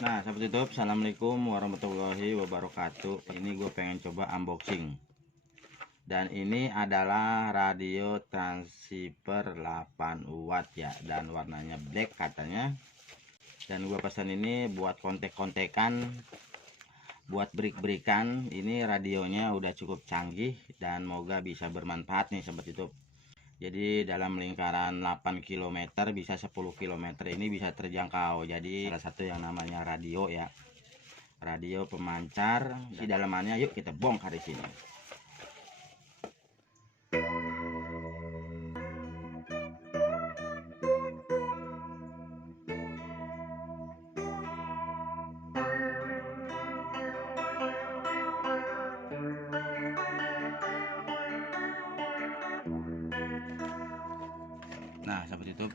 Nah, sahabat YouTube, assalamualaikum warahmatullahi wabarakatuh. Ini gue pengen coba unboxing. Dan ini adalah radio transceiver 8 watt ya, dan warnanya black katanya. Dan gue pesan ini buat kontek-kontekan, buat break-breakan. Ini radionya udah cukup canggih dan moga bisa bermanfaat nih sahabat YouTube. Jadi dalam lingkaran 8 km bisa 10 km ini bisa terjangkau. Jadi salah satu yang namanya radio ya. Radio pemancar. Di dalamannya yuk kita bongkar di sini. Nah, sahabat YouTube,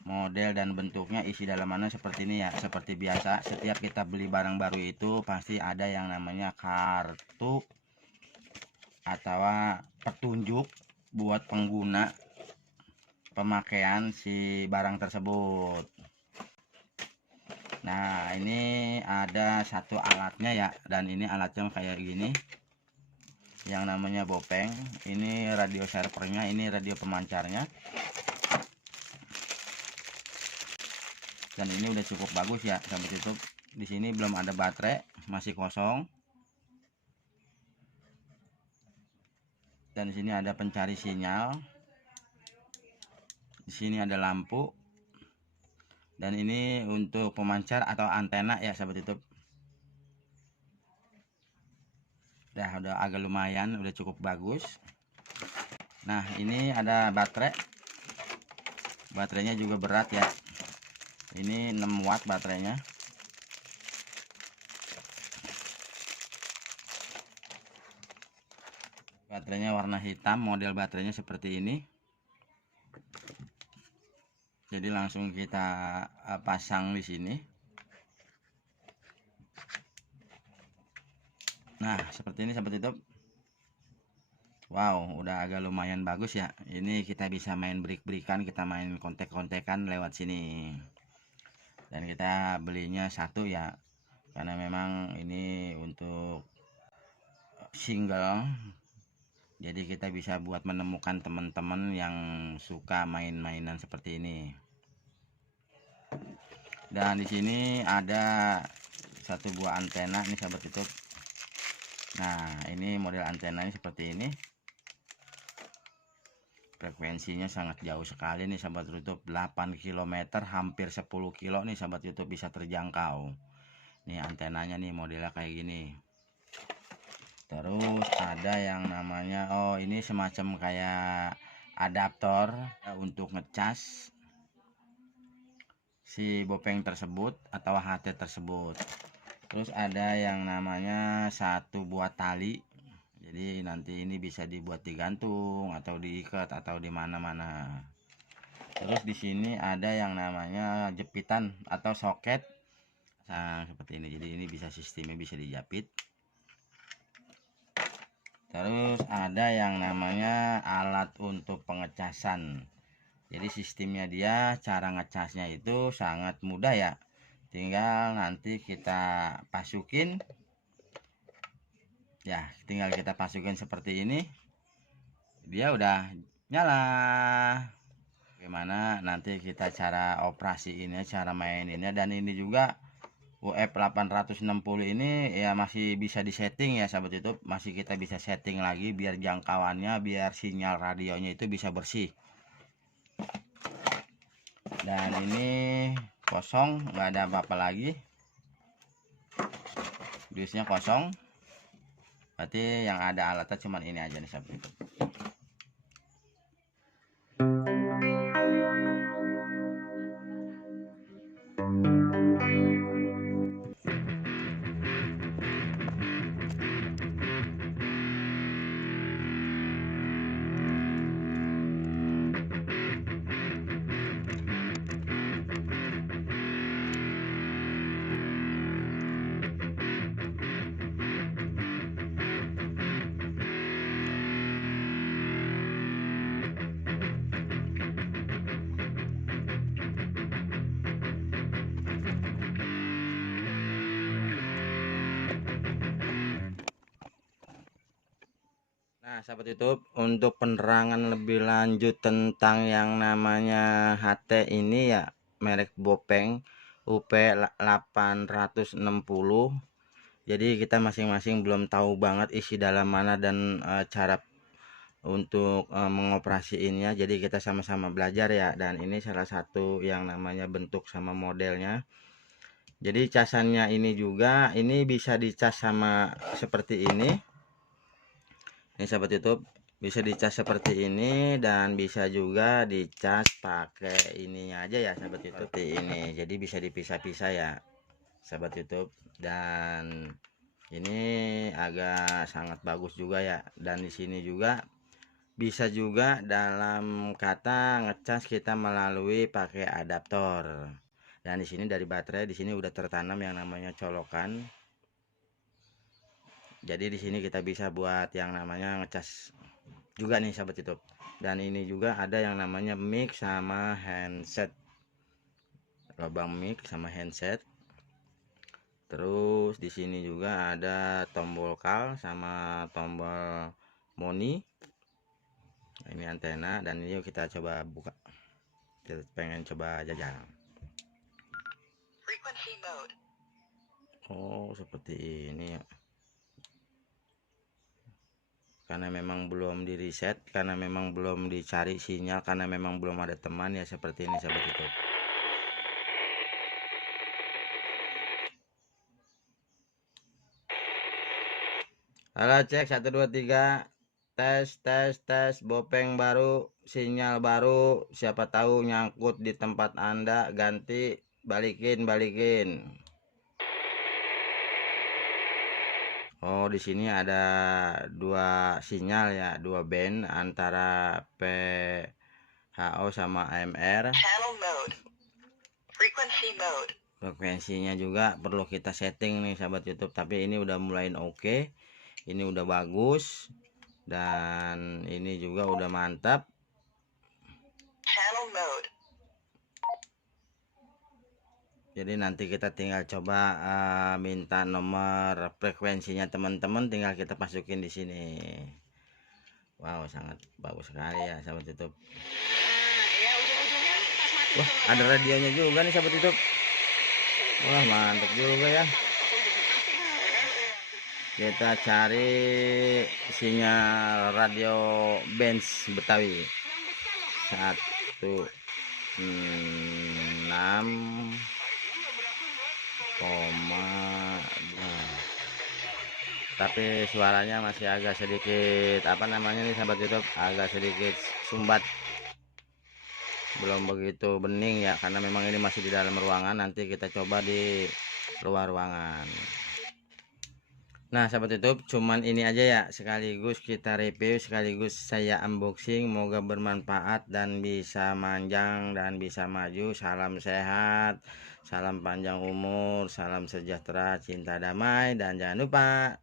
model dan bentuknya isi dalamannya seperti ini ya. Seperti biasa, setiap kita beli barang baru itu pasti ada yang namanya kartu atau petunjuk buat pengguna pemakaian si barang tersebut. Nah, ini ada satu alatnya ya, dan ini alatnya kayak gini yang namanya bopeng. Ini radio servernya, ini radio pemancarnya, dan ini udah cukup bagus ya sahabat YouTube. Di sini belum ada baterai, masih kosong. Dan di sini ada pencari sinyal. Di sini ada lampu. Dan ini untuk pemancar atau antena ya sahabat YouTube. Udah agak lumayan, udah cukup bagus. Nah, ini ada baterai. Baterainya juga berat ya. Ini 6 watt baterainya. Baterainya warna hitam, model baterainya seperti ini. Jadi langsung kita pasang di sini. Nah, seperti ini sahabat YouTube. Wow, udah agak lumayan bagus ya. Ini kita bisa main break-breakan, kita main kontek-kontekan lewat sini. Dan kita belinya satu ya, karena memang ini untuk single. Jadi kita bisa buat menemukan teman-teman yang suka main-mainan seperti ini. Dan di sini ada satu buah antena nih sahabat YouTube. Nah, ini model antenanya seperti ini. Frekuensinya sangat jauh sekali nih sahabat YouTube. 8 km, hampir 10 kilo nih sahabat YouTube bisa terjangkau. Nih antenanya nih modelnya kayak gini. Terus ada yang namanya, oh ini semacam kayak adaptor untuk ngecas si bopeng tersebut atau HT tersebut. Terus ada yang namanya satu buah tali. Jadi nanti ini bisa dibuat digantung atau diikat atau di mana-mana. Terus di sini ada yang namanya jepitan atau soket. Nah, seperti ini. Jadi ini bisa sistemnya bisa dijepit. Terus ada yang namanya alat untuk pengecasan. Jadi sistemnya dia, cara ngecasnya itu sangat mudah ya. Tinggal nanti kita pasukin ya, tinggal kita pasukin seperti ini, dia udah nyala. Bagaimana nanti kita cara operasi ini, cara maininnya. Dan ini juga UF 860 ini ya masih bisa disetting ya sahabat YouTube. Masih kita bisa setting lagi biar jangkauannya, biar sinyal radionya itu bisa bersih. Dan ini kosong, nggak ada apa-apa lagi, dusnya kosong. Berarti yang ada alatnya cuman ini aja nih sahabat YouTube. sahabat YouTube, untuk penerangan lebih lanjut tentang yang namanya HT ini ya, merek Bopeng UP860. Jadi kita masing-masing belum tahu banget isi dalam mana dan cara untuk mengoperasiinnya. Jadi kita sama-sama belajar ya, dan ini salah satu yang namanya bentuk sama modelnya. Jadi casannya ini juga, ini bisa dicas sama seperti ini sahabat YouTube, bisa dicas seperti ini, dan bisa juga dicas pakai ininya aja ya sahabat YouTube, seperti ini. Jadi bisa dipisah-pisah ya sahabat YouTube, dan ini agak sangat bagus juga ya. Dan di sini juga bisa juga dalam kata ngecas kita melalui pakai adaptor. Dan di sini dari baterai di sini udah tertanam yang namanya colokan. Jadi di sini kita bisa buat yang namanya ngecas juga nih sahabat YouTube. Dan ini juga ada yang namanya mic sama handset, lubang mic sama handset. Terus di sini juga ada tombol call sama tombol moni. Ini antena, dan ini kita coba buka. Kita pengen coba jajal. Oh, seperti ini ya. Karena memang belum di reset, karena memang belum dicari sinyal, karena memang belum ada teman ya, seperti ini sahabat YouTube. Halo, cek 1 2 3. Tes Bopeng baru, sinyal baru, siapa tahu nyangkut di tempat Anda, ganti, balikin. Oh, di sini ada dua sinyal ya, dua band antara PHO sama AMR. Frekuensinya juga perlu kita setting nih sahabat YouTube, tapi ini udah mulai oke. Ini udah bagus, dan ini juga udah mantap. Jadi nanti kita tinggal coba minta nomor frekuensinya teman-teman, tinggal kita masukin di sini. Wow, sangat bagus sekali ya sahabat YouTube. Wah, ada radionya juga nih sahabat YouTube. Wah, mantap juga ya. Kita cari sinyal radio Benz Betawi 16,2. Tapi suaranya masih agak sedikit apa namanya nih sahabat YouTube, agak sedikit sumbat, belum begitu bening ya, karena memang ini masih di dalam ruangan. Nanti kita coba di luar ruangan. Nah sahabat YouTube, cuman ini aja ya, sekaligus kita review, sekaligus saya unboxing. Moga bermanfaat dan bisa manjang dan bisa maju. Salam sehat, salam panjang umur, salam sejahtera, cinta damai, dan jangan lupa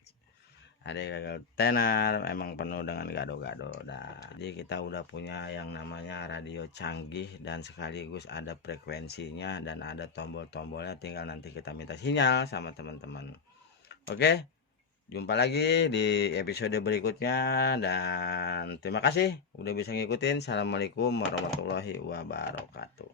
ada gagal tenar emang penuh dengan gado-gado. Jadi kita udah punya yang namanya radio canggih, dan sekaligus ada frekuensinya dan ada tombol-tombolnya, tinggal nanti kita minta sinyal sama teman-teman. Oke, jumpa lagi di episode berikutnya, dan terima kasih udah bisa ngikutin. Assalamualaikum warahmatullahi wabarakatuh.